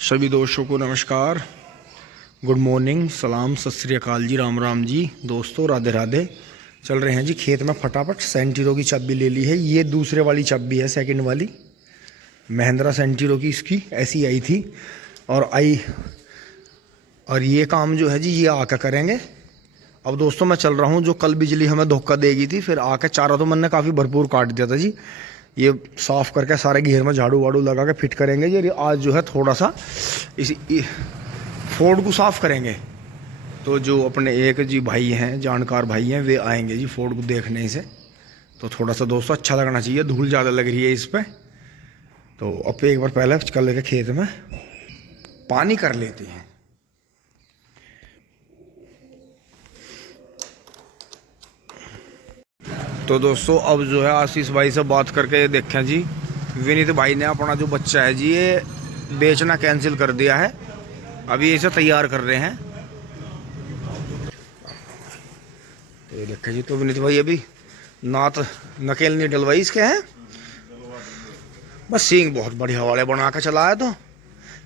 सभी दोस्तों को नमस्कार, गुड मॉर्निंग, सलाम, सत श्री अकाल जी, राम राम जी। दोस्तों राधे राधे। चल रहे हैं जी खेत में फटाफट। सेंटीरो की चाबी ले ली है, ये दूसरे वाली चाबी है, सेकंड वाली महिंद्रा सेंटीरो की, इसकी ऐसी आई थी और ये काम जो है जी ये आके करेंगे। अब दोस्तों मैं चल रहा हूँ, जो कल बिजली हमें धोखा देगी थी, फिर आके चारा तो मैंने काफ़ी भरपूर काट दिया था जी। ये साफ़ करके सारे घेर में झाड़ू वाड़ू लगा के फिट करेंगे जी। आज जो है थोड़ा सा इस फोर्ड को साफ़ करेंगे। तो जो अपने एक जी भाई हैं, जानकार भाई हैं, वे आएंगे जी फोर्ड को देखने से। तो थोड़ा सा दोस्तों अच्छा लगना चाहिए, धूल ज़्यादा लग रही है इस पर। तो अब एक बार पहले चल लेके खेत में पानी कर लेते हैं। तो दोस्तों अब जो है आशीष भाई से बात करके ये देखें जी, विनीत भाई ने अपना जो बच्चा है जी ये बेचना कैंसिल कर दिया है। अभी इसे तैयार कर रहे हैं। तो ये देखें जी, तो विनीत भाई अभी नात नकेल नहीं डलवाई इसके हैं, बस सींग बहुत बढ़िया वाले बना के चला है। तो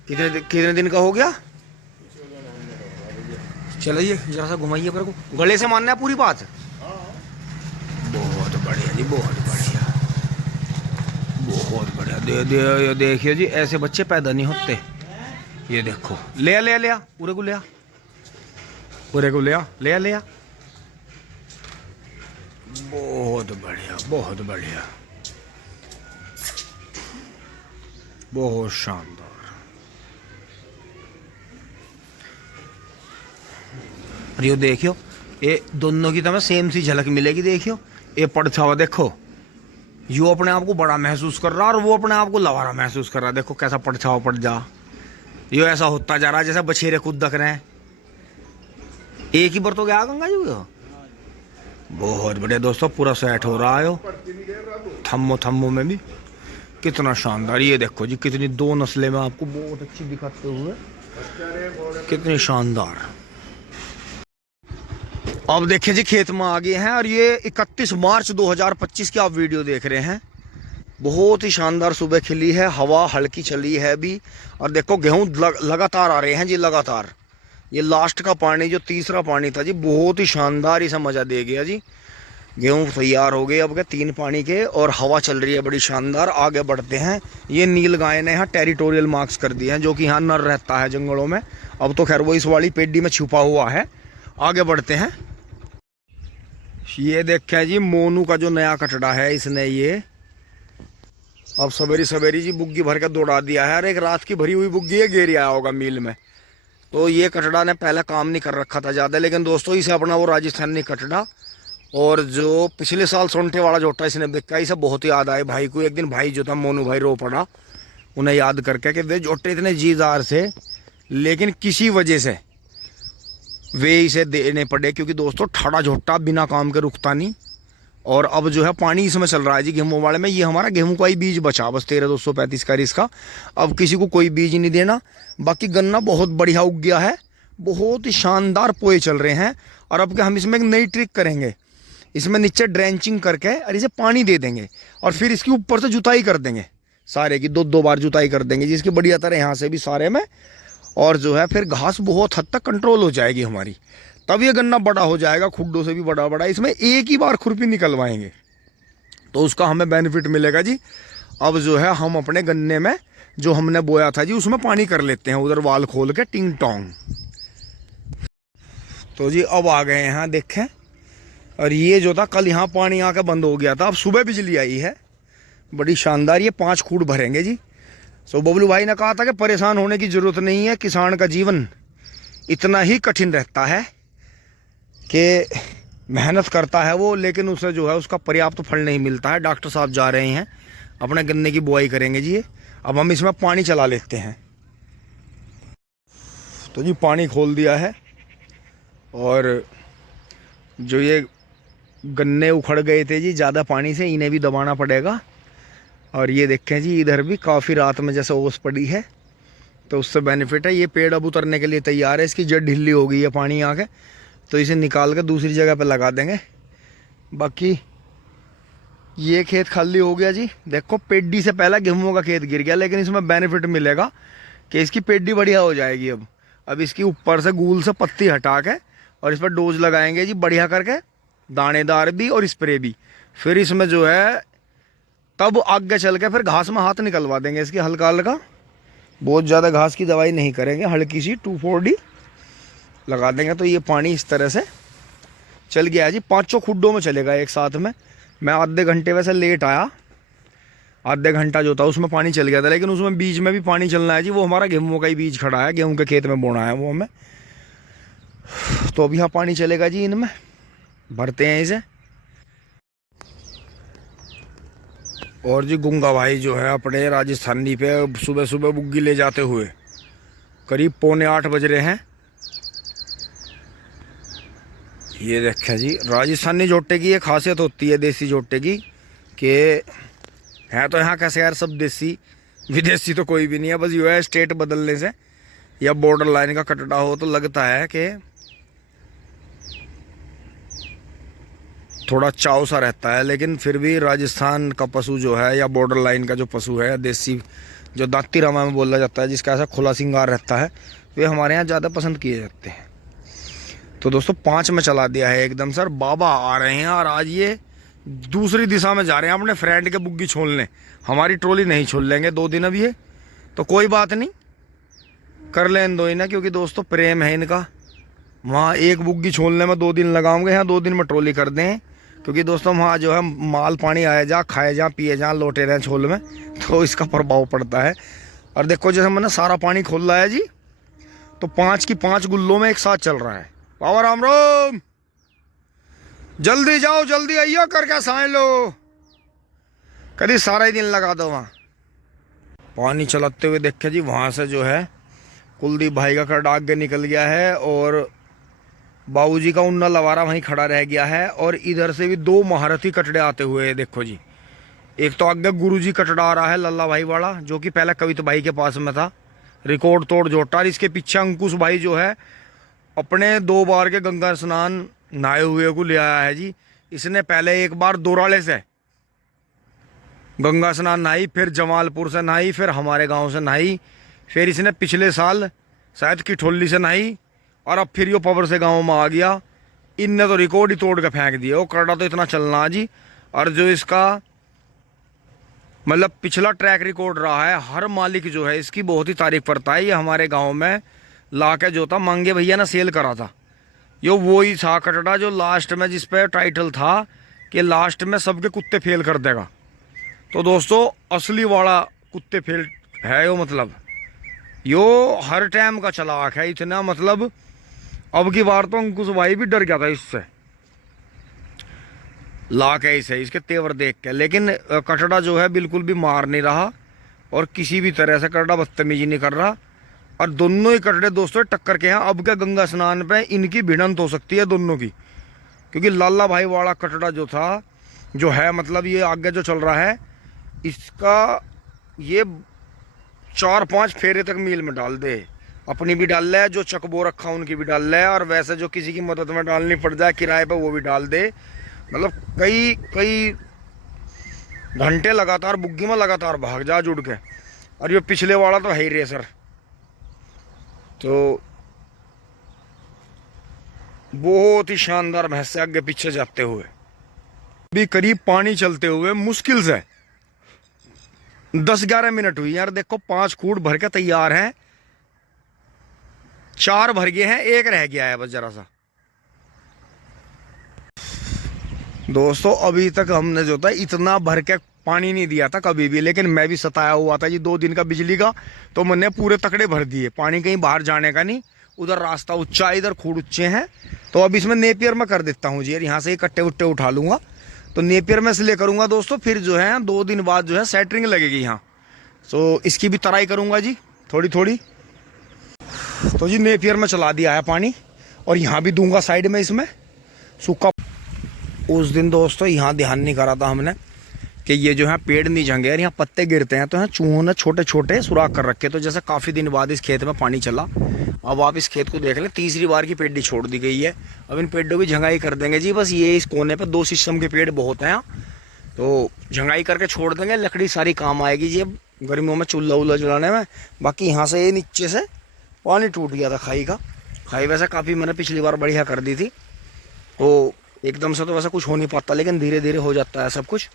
कितने दिन का हो गया? चलिए जरा सा घुमाइए पर को, गले से मानना है पूरी बात। बहुत बढ़िया जी, बहुत बढ़िया, बहुत बढ़िया। दे देखिए जी, ऐसे बच्चे पैदा नहीं होते। ये देखो, ले ले ले पूरे को ले आ, पूरे को ले आ, ले आ। बहुत बढ़िया, बहुत बढ़िया, बहुत शानदार। ये देखियो, ये दोनों की तुम्हें सेम सी झलक मिलेगी। देखियो ये पड़छावा देखो, यो अपने आप को बड़ा महसूस कर रहा और वो अपने आप को लवारा महसूस कर रहा। देखो कैसा पड़छावा पड़ जा, यो ऐसा होता जा रहा है जैसे बछेरे खुद दक रहे हैं। एक ही बार तो गया गंगा जी वो। बहुत बढ़िया दोस्तों, पूरा सेट हो रहा है थम्मो में भी। कितना शानदार, ये देखो जी, कितनी दो नस्लें में आपको बहुत अच्छी दिखाते हुए, कितनी शानदार। अब देखिए जी खेत में आ गए हैं और ये 31 मार्च 2025 की आप वीडियो देख रहे हैं। बहुत ही शानदार सुबह खिली है, हवा हल्की चली है अभी। और देखो गेहूं लगातार आ रहे हैं जी, लगातार। ये लास्ट का पानी जो तीसरा पानी था जी, बहुत ही शानदार, इसे मजा दे गया जी। गेहूं तैयार हो गए अब के 3 पानी के, और हवा चल रही है बड़ी शानदार। आगे बढ़ते हैं। ये नील गाय ने यहाँ टेरिटोरियल मार्क्स कर दिए हैं, जो कि यहाँ नर रहता है जंगलों में। अब तो खैर वो इस वाली पेडी में छुपा हुआ है। आगे बढ़ते हैं। ये देखें जी, मोनू का जो नया कटड़ा है, इसने ये अब सवेरी जी बुग्गी भर के दौड़ा दिया है। और एक रात की भरी हुई बुग्गी है, गिर आया होगा मील में। तो ये कटड़ा ने पहले काम नहीं कर रखा था ज़्यादा, लेकिन दोस्तों इसे अपना वो राजस्थानी कटड़ा और जो पिछले साल सोंठे वाला जोटा इसने बिका, इसे बहुत याद आए भाई को। एक दिन भाई जो था मोनू भाई रो पड़ा, उन्हें याद करके कि वे जोटे इतने जीदार से, लेकिन किसी वजह से वे इसे देने पड़े, क्योंकि दोस्तों ठाड़ा झोटा बिना काम के रुकता नहीं। और अब जो है पानी इसमें चल रहा है जी गेहूं वाले में। ये हमारा गेहूं का ही बीज बचा बस 13,235 का इसका। अब किसी को कोई बीज नहीं देना। बाकी गन्ना बहुत बढ़िया उग गया है, बहुत ही शानदार पोए चल रहे हैं। और अब क्या हम इसमें एक नई ट्रिक करेंगे, इसमें नीचे ड्रेंचिंग करके और इसे पानी दे देंगे, और फिर इसके ऊपर से जुताई कर देंगे। सारे की 2-2 बार जुताई कर देंगे जिसकी बढ़िया तरह यहाँ से भी सारे में। और जो है फिर घास बहुत हद तक कंट्रोल हो जाएगी हमारी, तब ये गन्ना बड़ा हो जाएगा, खुड्डों से भी बड़ा। इसमें एक ही बार खुरपी निकलवाएंगे तो उसका हमें बेनिफिट मिलेगा जी। अब जो है हम अपने गन्ने में जो हमने बोया था जी, उसमें पानी कर लेते हैं, उधर वाल खोल के टिंग टोंग। तो जी अब आ गए हैं, देखें। और ये जो था कल यहाँ पानी आके बंद हो गया था, अब सुबह बिजली आई है बड़ी शानदार। ये 5 खूड भरेंगे जी। सो बबलू भाई ने कहा था कि परेशान होने की ज़रूरत नहीं है, किसान का जीवन इतना ही कठिन रहता है कि मेहनत करता है वो, लेकिन उसे जो है उसका पर्याप्त फल नहीं मिलता है। डॉक्टर साहब जा रहे हैं, अपने गन्ने की बुआई करेंगे जी। अब हम इसमें पानी चला लेते हैं। तो जी पानी खोल दिया है, और जो ये गन्ने उखड़ गए थे जी ज़्यादा पानी से, इन्हें भी दबाना पड़ेगा। और ये देखें जी, इधर भी काफ़ी रात में जैसे ओस पड़ी है, तो उससे बेनिफिट है। ये पेड़ अब उतरने के लिए तैयार है, इसकी जड़ ढिल्ली हो गई है पानी आके, तो इसे निकाल कर दूसरी जगह पे लगा देंगे। बाकी ये खेत खाली हो गया जी। देखो पेडी से पहले गेहूं का खेत गिर गया, लेकिन इसमें बेनिफिट मिलेगा कि इसकी पेडी बढ़िया हो जाएगी। अब इसकी ऊपर से गूल से पत्ती हटा के और इस पर डोज लगाएंगे जी बढ़िया करके, दानेदार भी और स्प्रे भी। फिर इसमें जो है तब आगे चल के फिर घास में हाथ निकलवा देंगे इसकी हल्का हल्का। बहुत ज़्यादा घास की दवाई नहीं करेंगे, हल्की सी 2,4-D लगा देंगे। तो ये पानी इस तरह से चल गया है जी, 5 खुड्डों में चलेगा एक साथ में। मैं आधे घंटे वैसे लेट आया, आधे घंटा जो था उसमें पानी चल गया था, लेकिन उसमें बीच में भी पानी चलना है जी। वो हमारा गेहूँ का ही बीज खड़ा है, गेहूँ के खेत में बोना है वो हमें। तो अभी यहाँ पानी चलेगा जी, इनमें भरते हैं इसे। और जी गुंगा भाई जो है अपने राजस्थानी पे सुबह सुबह बुग्गी ले जाते हुए करीब 7:45 बज रहे हैं। ये देखें जी, राजस्थानी जोटे की ये खासियत होती है देसी जोटे की कि है तो यहाँ कैसे यार सब देसी, विदेशी तो कोई भी नहीं है। बस यो है स्टेट बदलने से या बॉर्डर लाइन का कटड़ा हो तो लगता है कि थोड़ा चाव सा रहता है, लेकिन फिर भी राजस्थान का पशु जो है या बॉर्डर लाइन का जो पशु है देसी, जो दाती रामा में बोला जाता है, जिसका ऐसा खुला सिंगार रहता है, वे हमारे यहाँ ज़्यादा पसंद किए जाते हैं। तो दोस्तों 5 में चला दिया है एकदम। सर बाबा आ रहे हैं और आज ये दूसरी दिशा में जा रहे हैं अपने फ्रेंड के बुग्गी छोलने। हमारी ट्रॉली नहीं छोल लेंगे 2 दिन अब ये, तो कोई बात नहीं, कर लें 2 ही, क्योंकि दोस्तों प्रेम है इनका। वहाँ एक बुग्गी छोलने में 2 दिन लगाऊंगे, यहाँ 2 दिन में ट्रॉली कर दें, क्योंकि दोस्तों वहाँ जो है माल पानी आए जा, खाए जा, पिए जा, लौटे रहें छोल में, तो इसका प्रभाव पड़ता है। और देखो जैसे मैंने सारा पानी खोल रहा है जी, तो 5 की 5 गुल्लों में एक साथ चल रहा है। बाबा राम राम, जल्दी जाओ, जल्दी आइयो करके साए लो, कभी सारा ही दिन लगा दो वहाँ। पानी चलाते हुए देखे जी, वहाँ से जो है कुलदीप भाई का कड़ा आगे निकल गया है और बाबूजी का उन्ना लवारा वहीं खड़ा रह गया है। और इधर से भी 2 महारथी कटड़े आते हुए देखो जी। एक तो आगे गुरुजी कटड़ा आ रहा है लल्ला भाई वाला, जो कि पहले कविता भाई के पास में था, रिकॉर्ड तोड़ जोटा। और इसके पीछे अंकुश भाई जो है अपने 2 बार के गंगा स्नान नहाए हुए को ले आया है जी। इसने पहले एक बार दोराले से गंगा स्नान नहाई, फिर जमालपुर से नहाई, फिर हमारे गांव से नहाई, फिर इसने पिछले साल शायद की ठोली से नहाई, और अब फिर यो पवर से गांव में आ गया। इनने तो रिकॉर्ड ही तोड़ के फेंक दिया। वो करड़ा तो इतना चलना जी। और जो इसका मतलब पिछला ट्रैक रिकॉर्ड रहा है, हर मालिक जो है इसकी बहुत ही तारीफ करता है। ये हमारे गांव में ला के जो था मांगे भैया ने सेल करा था, यो वो ही था कटड़ा जो लास्ट में, जिस पे टाइटल था कि लास्ट में सबके कुत्ते फेल कर देगा। तो दोस्तों असली वाला कुत्ते फेल है यो, मतलब यो हर टाइम का चलाक है इतना। मतलब अब की बार तो अंकुश भाई भी डर गया था इससे ला के इसे, इसके तेवर देख के। लेकिन कटड़ा जो है बिल्कुल भी मार नहीं रहा और किसी भी तरह से कटड़ा बदतमीजी नहीं कर रहा। और दोनों ही कटड़े दोस्तों टक्कर के हैं। अब क्या गंगा स्नान पे इनकी भिड़ंत हो सकती है दोनों की, क्योंकि लाला भाई वाला कटड़ा जो था, जो है मतलब ये आगे जो चल रहा है, इसका ये 4-5 फेरे तक मील में डाल दे। अपनी भी डाल ले, जो चकबो रखा उनकी भी डाल ले, और वैसे जो किसी की मदद में डालनी पड़ जाए किराए पे वो भी डाल दे। मतलब कई घंटे लगातार बुग्गी में लगातार भाग जा जुड़ के। और ये पिछले वाला तो है ही रेसर, तो बहुत ही शानदार भैंस से आगे पीछे जाते हुए भी करीब पानी चलते हुए मुश्किल से 10-11 मिनट हुई यार। देखो 5 खूड़ भर के तैयार हैं, 4 भर गए हैं, 1 रह गया है बस जरा सा। दोस्तों अभी तक हमने जो था इतना भर के पानी नहीं दिया था कभी भी, लेकिन मैं भी सताया हुआ था जी 2 दिन का बिजली का, तो मैंने पूरे तकड़े भर दिए। पानी कहीं बाहर जाने का नहीं, उधर रास्ता ऊंचा, इधर खूड़ ऊंचे हैं। तो अब इसमें नेपियर में कर देता हूँ जी यार, यहाँ से कट्टे उट्टे उठा लूँगा, तो नेपियर में इसलिए करूँगा दोस्तों। फिर जो है 2 दिन बाद जो है सेटरिंग लगेगी यहाँ, तो इसकी भी तराई करूँगा जी थोड़ी थोड़ी। तो जी नेपियर में चला दिया है पानी, और यहाँ भी दूंगा साइड में इसमें सूखा। उस दिन दोस्तों यहाँ ध्यान नहीं करा था हमने कि ये जो है पेड़ नहीं जंगे यार, यहाँ पत्ते गिरते हैं, तो यहाँ चूहों ने छोटे छोटे सुराख कर रखे। तो जैसे काफ़ी दिन बाद इस खेत में पानी चला, अब आप इस खेत को देख लें, तीसरी बार की पेड़ी छोड़ दी गई है। अब इन पेड़ों की झंगाई कर देंगे जी। बस ये इस कोने पे 2 शीशम के पेड़ बहुत हैं, तो झंगाई करके छोड़ देंगे, लकड़ी सारी काम आएगी जी। अब गर्मियों में चूल्हा वूल्हा जलाने में। बाकी यहाँ से ये नीचे से पानी टूट गया था खाई का। खाई वैसे काफ़ी मैंने पिछली बार बढ़िया कर दी थी, तो एकदम से तो वैसे कुछ हो नहीं पाता, लेकिन धीरे धीरे हो जाता है सब कुछ।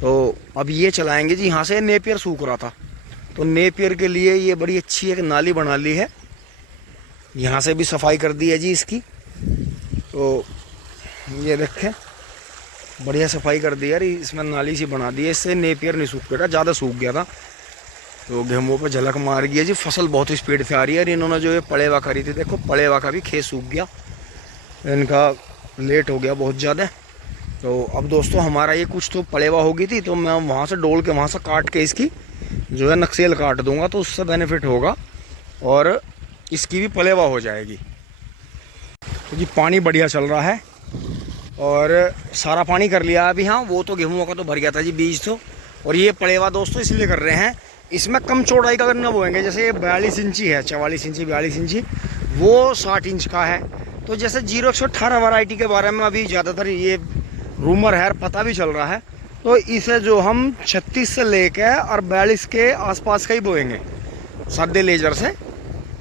तो अब ये चलाएंगे जी। यहाँ से नेपियर सूख रहा था, तो नेपियर के लिए ये बड़ी अच्छी एक नाली बना ली है। यहाँ से भी सफाई कर दी है जी इसकी। तो ये देखें, बढ़िया सफाई कर दी यार, इसमें नाली सी बना दी है, इससे नेपियर नहीं सूखेगा। ज़्यादा सूख गया था तो गेहूँ पर झलक मार गई है जी। फसल बहुत स्पीड से आ रही है। और इन्होंने जो ये पड़ेवा करी थी, देखो पड़ेवा का भी खेत सूख गया, इनका लेट हो गया बहुत ज़्यादा। तो अब दोस्तों हमारा ये कुछ तो पड़ेवा हो गई थी, तो मैं वहाँ से डोल के वहाँ से काट के इसकी जो है नक्सेल काट दूंगा, तो उससे बेनिफिट होगा और इसकी भी पलेवा हो जाएगी। तो जी पानी बढ़िया चल रहा है और सारा पानी कर लिया अभी। हाँ, वो तो गेहूं का तो भर गया था जी बीज तो। और ये पलेवा दोस्तों इसलिए कर रहे हैं, इसमें कम चौड़ाई का गन्ना बोएंगे। जैसे ये 42 इंची है, 44 इंची 42 इंची, वो 60 इंच का है। तो जैसे 0118 वैरायटी के बारे में अभी ज़्यादातर ये रूमर है, पता भी चल रहा है, तो इसे जो हम 36 से लेकर और 42 के आसपास का ही बोएंगे सादे लेजर से।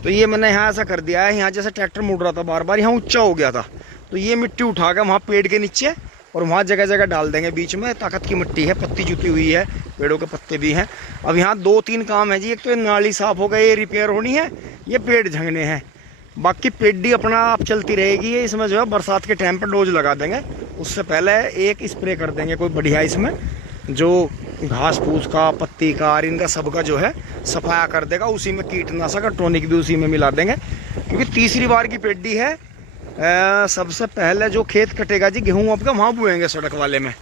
तो ये मैंने यहाँ ऐसा कर दिया है, यहाँ जैसे ट्रैक्टर मुड़ रहा था बार बार, यहाँ ऊंचा हो गया था, तो ये मिट्टी उठा कर वहाँ पेड़ के नीचे और वहाँ जगह जगह डाल देंगे। बीच में ताकत की मिट्टी है, पत्ती जुती हुई है, पेड़ों के पत्ते भी हैं। अब यहाँ 2-3 काम है जी। एक तो ये नाली साफ़ हो गई, ये रिपेयर होनी है, ये पेड़ झंगने हैं। बाकी पेडी अपना आप चलती रहेगी। इसमें जो है बरसात के टाइम पर डोज लगा देंगे, उससे पहले एक स्प्रे कर देंगे कोई बढ़िया, इसमें जो घास फूस का, पत्ती का और इनका सबका जो है सफाया कर देगा। उसी में कीटनाशक और टॉनिक भी उसी में मिला देंगे, क्योंकि तीसरी बार की पेडी है। सबसे पहले जो खेत कटेगा जी गेहूँ आपका, वहाँ बुएंगे सड़क वाले में,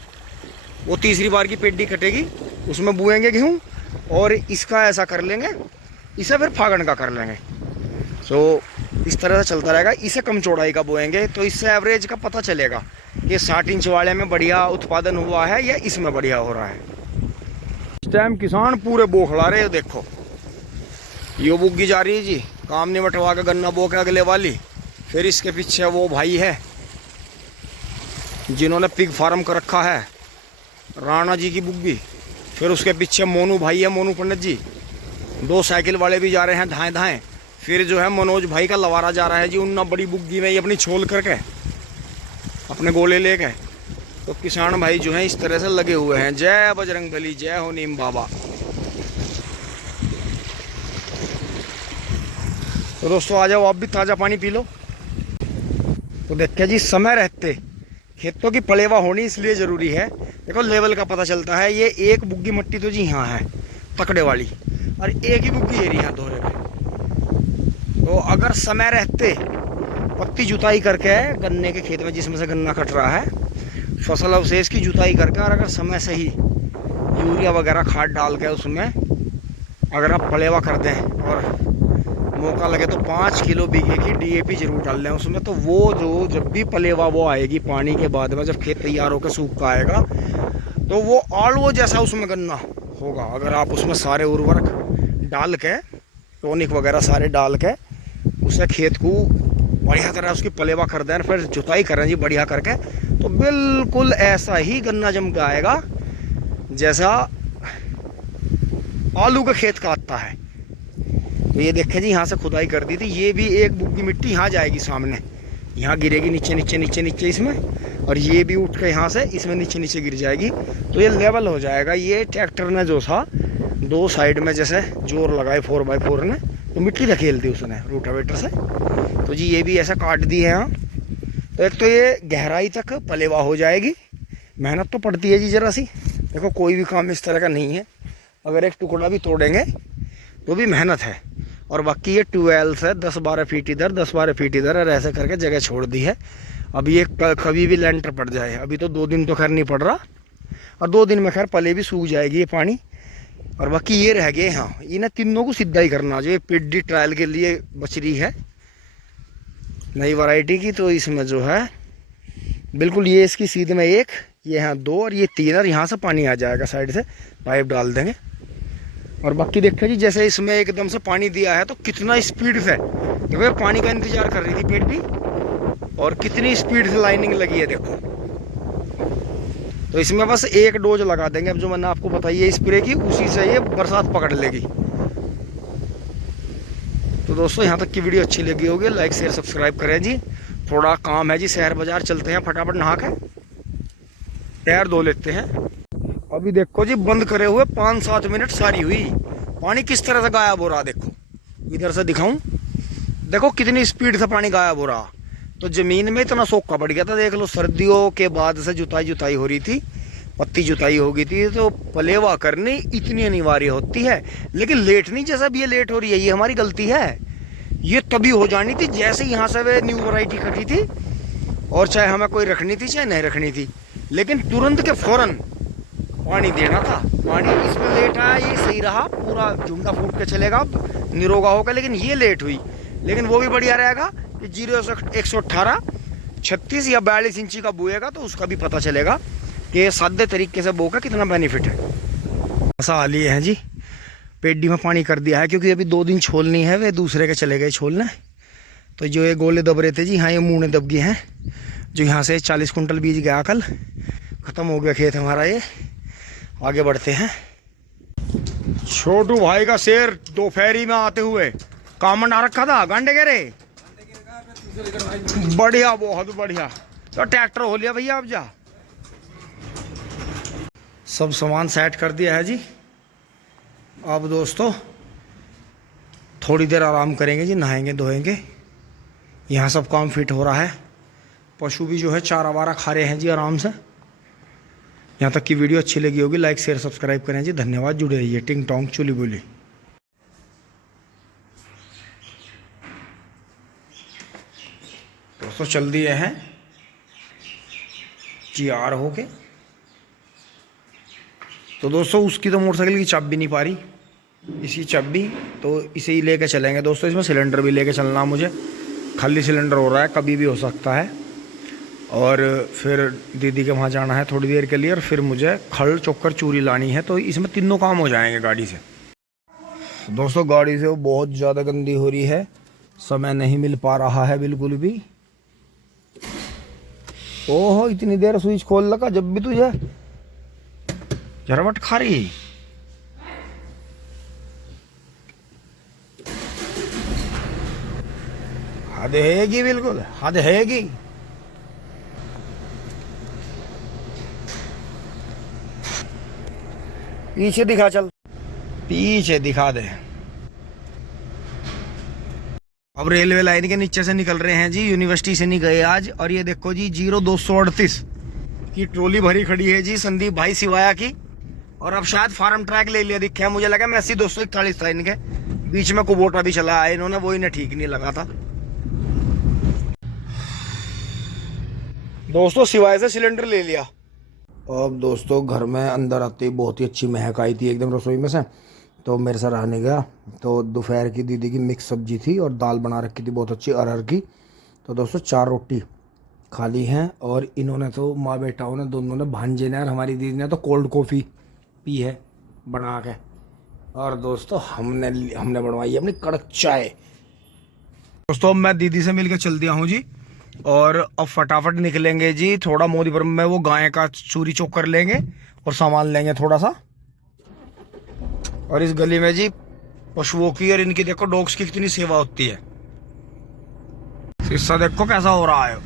वो तीसरी बार की पेडी कटेगी, उसमें बुएंगे गेहूँ। और इसका ऐसा कर लेंगे, इसे फिर फागण का कर लेंगे। तो इस तरह से चलता रहेगा। इसे कम चौड़ाई का बोएंगे, तो इससे एवरेज का पता चलेगा कि 60 इंच वाले में बढ़िया उत्पादन हुआ है या इसमें बढ़िया हो रहा है। इस टाइम किसान पूरे बोखला रहे, देखो ये बुग्गी जा रही है जी, काम नहीं बटवा के गन्ना बो के अगले वाली। फिर इसके पीछे वो भाई है जिन्होंने पिग फार्म कर रखा है, राणा जी की बुग्गी। फिर उसके पीछे मोनू भाई है, मोनू पंडित जी। 2 साइकिल वाले भी जा रहे हैं धाएं धाएं। फिर जो है मनोज भाई का लवारा जा रहा है जी, उन्ना बड़ी बुग्गी में ये अपनी छोल करके अपने गोले लेके। तो किसान भाई जो हैं इस तरह से लगे हुए हैं। जय बजरंगबली, जय हो नीम बाबा। तो दोस्तों आ जाओ, आप भी ताज़ा पानी पी लो। तो देखिए जी, समय रहते खेतों की पलेवा होनी इसलिए ज़रूरी है। देखो लेवल का पता चलता है। ये एक बुग्गी मट्टी तो जी यहाँ है तकड़े वाली, और एक ही बुग्गी एरी यहाँ दोहरे पे। तो अगर समय रहते पत्ती जुताई करके गन्ने के खेत में जिसमें से गन्ना कट रहा है, फसल अवशेष की जुताई करके, और अगर समय से ही यूरिया वगैरह खाद डाल के उसमें अगर आप पलेवा कर दें, और मौका लगे तो 5 किलो बीघे की DAP जरूर डाल लें उसमें, तो वो जो जब भी पलेवा वो आएगी पानी के बाद में, जब खेत तैयार होकर सूख आएगा, तो वो आलू जैसा उसमें गन्ना होगा। अगर आप उसमें सारे उर्वरक डाल के, टॉनिक वगैरह सारे डाल के, उससे खेत को बढ़िया तरह उसकी पलेवा कर दें, फिर जुताई करें जी बढ़िया करके, तो बिल्कुल ऐसा ही गन्ना जम के आएगा जैसा आलू का खेत का आता है। तो ये देखें जी, यहाँ से खुदाई कर दी थी। ये भी एक बुग्गी मिट्टी यहाँ जाएगी सामने, यहाँ गिरेगी नीचे नीचे नीचे नीचे इसमें, और ये भी उठ के यहाँ से इसमें नीचे नीचे गिर जाएगी। तो ये लेवल हो जाएगा। ये ट्रैक्टर ने जो था 2 साइड में जैसे जोर लगाए 4x4 ने, तो मिट्टी धकेल दी उसने रोटावेटर से। तो जी ये भी ऐसा काट दी है यहाँ। तो एक तो ये गहराई तक पलेवा हो जाएगी। मेहनत तो पड़ती है जी ज़रा सी। देखो कोई भी काम इस तरह का नहीं है, अगर एक टुकड़ा भी तोड़ेंगे तो भी मेहनत है। और बाकी ये 12 से 10-12 फीट इधर 10-12 फीट इधर, और ऐसे करके जगह छोड़ दी है। अब ये कभी भी लेंटर पड़ जाए, अभी तो 2 दिन तो खैर नहीं पड़ रहा, और 2 दिन में खैर पले भी सूख जाएगी ये पानी। और बाकी ये रह गए, हाँ इन्हें तीनों को सीधा ही करना। जो ये पेडी ट्रायल के लिए बच रही है नई वैरायटी की, तो इसमें जो है बिल्कुल ये इसकी सीध में 1, ये यहाँ 2 और ये 3, और यहाँ से पानी आ जाएगा साइड से, पाइप डाल देंगे। और बाकी देखो जी, जैसे इसमें एकदम से पानी दिया है तो कितना स्पीड से, देखो ये पानी का इंतजार कर रही थी पेडी, और कितनी स्पीड से लाइनिंग लगी है देखो। तो इसमें बस एक डोज लगा देंगे, अब जो मैंने आपको बताई है स्प्रे की, उसी से ये बरसात पकड़ लेगी। तो दोस्तों यहाँ तक की वीडियो अच्छी लगी होगी, लाइक शेयर सब्सक्राइब करें जी। थोड़ा काम है जी, शहर बाजार चलते हैं, फटाफट नहा के पैर धो लेते हैं। अभी देखो जी बंद करे हुए 5-7 मिनट सारी हुई, पानी किस तरह से गायब हो रहा, देखो इधर से दिखाऊं, देखो कितनी स्पीड से पानी गायब हो रहा। तो जमीन में इतना सोखा पड़ गया था, देख लो सर्दियों के बाद से जुताई हो रही थी, पत्ती जुताई हो गई थी, तो पलेवा करनी इतनी अनिवार्य होती है। लेकिन लेट नहीं, जैसा भी ये लेट हो रही है ये हमारी गलती है, ये तभी हो जानी थी जैसे यहाँ से वे न्यू वैरायटी कटी थी, और चाहे हमें कोई रखनी थी चाहे नहीं रखनी थी, लेकिन तुरंत के फौरन पानी देना था। पानी इसमें लेट आया, ये सही रहा, पूरा झुंडा फूट के चलेगा, निरोगा होगा। लेकिन ये लेट हुई, लेकिन वो भी बढ़िया रहेगा कि 0 से 118 36 या 42 इंची का बोएगा, तो उसका भी पता चलेगा कि सादे तरीके से बो का कितना बेनिफिट है। ऐसा हाल ही है जी, पेडी में पानी कर दिया है, क्योंकि अभी 2 दिन छोलनी है, वे दूसरे के चले गए छोलने। तो जो ये गोले दब रहे थे जी, हाँ ये मुँह दब गए हैं। जो यहाँ से 40 कुंटल बीज गया कल, ख़त्म हो गया खेत हमारा। ये आगे बढ़ते हैं। छोटू भाई का शेर दोपहरी में आते हुए कामन आ रखा था, गांडे गिरे, बढ़िया बहुत बढ़िया। तो ट्रैक्टर हो लिया भैया, अब जा सब सामान सेट कर दिया है जी। अब दोस्तों थोड़ी देर आराम करेंगे जी, नहाएंगे धोएंगे। यहाँ सब काम फिट हो रहा है, पशु भी जो है चारा वारा खा रहे हैं जी आराम से। यहाँ तक की वीडियो अच्छी लगी होगी, लाइक शेयर सब्सक्राइब करें जी। धन्यवाद, जुड़े रहिए। टिंग टोंग चुली बुली। दोस्तों चल दिए हैं तैयार होके। तो दोस्तों उसकी तो मोटरसाइकिल की चाबी नहीं पा रही, इसकी चाबी, तो इसे ही लेके चलेंगे दोस्तों। इसमें सिलेंडर भी लेके चलना, मुझे खाली सिलेंडर हो रहा है, कभी भी हो सकता है। और फिर दीदी के वहाँ जाना है थोड़ी देर के लिए, और फिर मुझे खल चोकर चूरी लानी है। तो इसमें तीनों काम हो जाएंगे गाड़ी से। दोस्तों गाड़ी से वो बहुत ज़्यादा गंदी हो रही है, समय नहीं मिल पा रहा है बिल्कुल भी। ओहो इतनी देर स्विच खोल लगा, जब भी तुझे झरवट खा रही। हद हैगी, बिल्कुल हद हैगी। पीछे दिखा, चल पीछे दिखा दे। अब रेलवे लाइन के नीचे से निकल रहे हैं जी, यूनिवर्सिटी से नहीं गए आज। और ये देखो जी 0238 की ट्रॉली भरी खड़ी है जी, संदीप भाई सिवाया की। और अब शायद फार्म ट्रैक ले लिया दिखा है, मुझे लगा मैं 80-241 था इनके। बीच में कुबोटा भी चला है इन्होंने, वो इन्हें ठीक नहीं लगा था। दोस्तों सिवाय से सिलेंडर ले लिया। अब दोस्तों घर में अंदर आते ही बहुत ही अच्छी महक आई थी एकदम रसोई में से, तो मेरे से रहने गया। तो दोपहर की दीदी की मिक्स सब्जी थी और दाल बना रखी थी बहुत अच्छी अरहर की। तो दोस्तों 4 रोटी खा ली हैं। और इन्होंने तो माँ बेटाओं ने दोनों ने, भांजे ने और हमारी दीदी ने तो कोल्ड कॉफ़ी पी है बना के। और दोस्तों हमने बनवाई है अपनी कड़क चाय। दोस्तों अब मैं दीदी से मिलकर चल दिया हूँ जी, और अब फटाफट निकलेंगे जी। थोड़ा मोदीपुरम में वो गाय का चूरी चौक कर लेंगे और सामान लेंगे थोड़ा सा। और इस गली में जी पशुओं की और इनकी देखो डॉग्स की कितनी सेवा होती है। हिस्सा देखो कैसा हो रहा है।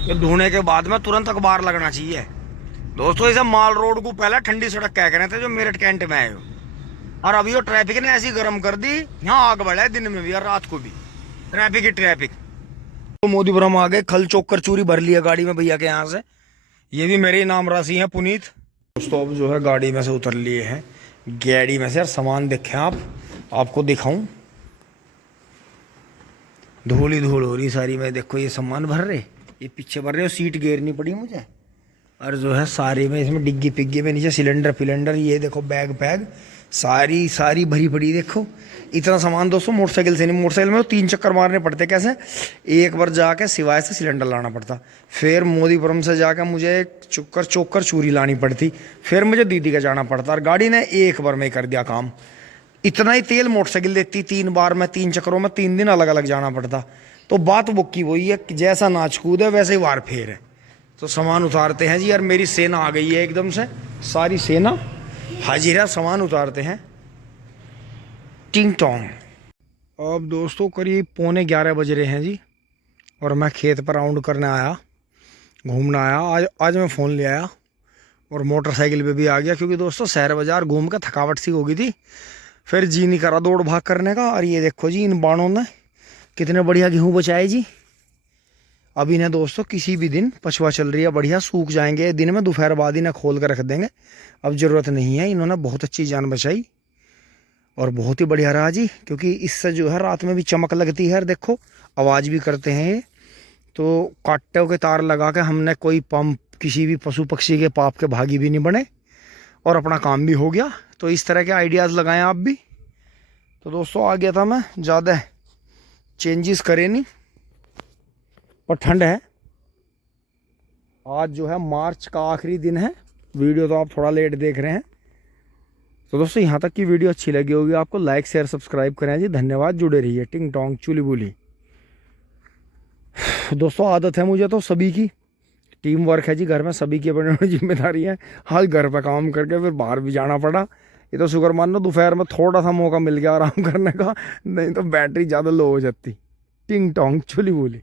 ये धोने के बाद में तुरंत अखबार लगना चाहिए दोस्तों। इसे माल रोड को पहले ठंडी सड़क कह रहे थे जो मेरठ कैंट में है, और अभी वो ट्रैफिक ने ऐसी गर्म कर दी, यहाँ आग बढ़ा है दिन में भी और रात को भी, ट्रैफिक ही ट्रैफिक। तो मोदीपुरम आ गए, खल चौक कर चूरी भर लिया गाड़ी में भैया के यहाँ से। ये भी मेरे नाम राशि है पुनीत। दोस्तों अब जो है गाड़ी में से उतर लिए हैं, गाड़ी में से। यार सामान देखें आपको दिखाऊं, धूल ही धूल हो रही सारी। मैं देखो ये सामान भर रहे, ये पीछे भर रहे, सीट घेरनी पड़ी मुझे। और जो है सारी में इसमें डिग्गी पिग्गी में नीचे सिलेंडर फिलेंडर, ये देखो बैग पैग सारी भरी पड़ी। देखो इतना सामान दोस्तों मोटरसाइकिल से नहीं, मोटरसाइकिल में तो 3 चक्कर मारने पड़ते। कैसे, एक बार जाके सिवाय से सिलेंडर लाना पड़ता, फिर मोदीपुरम से जाकर मुझे चोकर चूरी लानी पड़ती, फिर मुझे दीदी का जाना पड़ता। और गाड़ी ने एक बार में कर दिया काम। इतना ही तेल मोटरसाइकिल देती 3 बार में, 3 चक्करों में 3 दिन अलग अलग जाना पड़ता। तो बात वो की वही है कि जैसा नाच कूद है वैसे ही वार फेर है। तो सामान उतारते हैं जी यार। मेरी सेना आ गई है एकदम से, सारी सेना हाजिर है, सामान उतारते हैं। टिंग टोंग। अब दोस्तों करीब 11:15 बज रहे हैं जी, और मैं खेत पर राउंड करने आया, घूमने आया। आज मैं फ़ोन ले आया और मोटरसाइकिल पे भी आ गया, क्योंकि दोस्तों शहर बाज़ार घूम कर थकावट सी हो गई थी, फिर जी नहीं करा दौड़ भाग करने का। और ये देखो जी, इन बाणों ने कितने बढ़िया गेहूँ बचाए जी। अभी इन्हें दोस्तों किसी भी दिन पछुआ चल रही है, बढ़िया सूख जाएंगे दिन में, दोपहर बाद इन्हें खोल कर रख देंगे। अब ज़रूरत नहीं है, इन्होंने बहुत अच्छी जान बचाई और बहुत ही बढ़िया रहा जी, क्योंकि इससे जो है रात में भी चमक लगती है। देखो आवाज़ भी करते हैं ये, तो कांटों के तार लगा के हमने कोई पंप किसी भी पशु पक्षी के पाप के भागी भी नहीं बने, और अपना काम भी हो गया। तो इस तरह के आइडियाज़ लगाएं आप भी। तो दोस्तों आ गया था मैं, ज़्यादा चेंजेस करे नहीं, पर ठंड है। आज जो है मार्च का आखिरी दिन है। वीडियो तो आप थोड़ा लेट देख रहे हैं। तो दोस्तों यहाँ तक की वीडियो अच्छी लगी होगी आपको, लाइक शेयर सब्सक्राइब करें जी। धन्यवाद, जुड़े रहिए। टिंग टोंग चुली बुली। दोस्तों आदत है मुझे तो सभी की, टीम वर्क है जी घर में, सभी की अपनी अपनी जिम्मेदारी है। हाल घर पर काम करके फिर बाहर भी जाना पड़ा। ये तो शुक्र मानो दोपहर में थोड़ा सा मौका मिल गया आराम करने का, नहीं तो बैटरी ज़्यादा लो हो जाती। टिंग टोंग चुली बुली।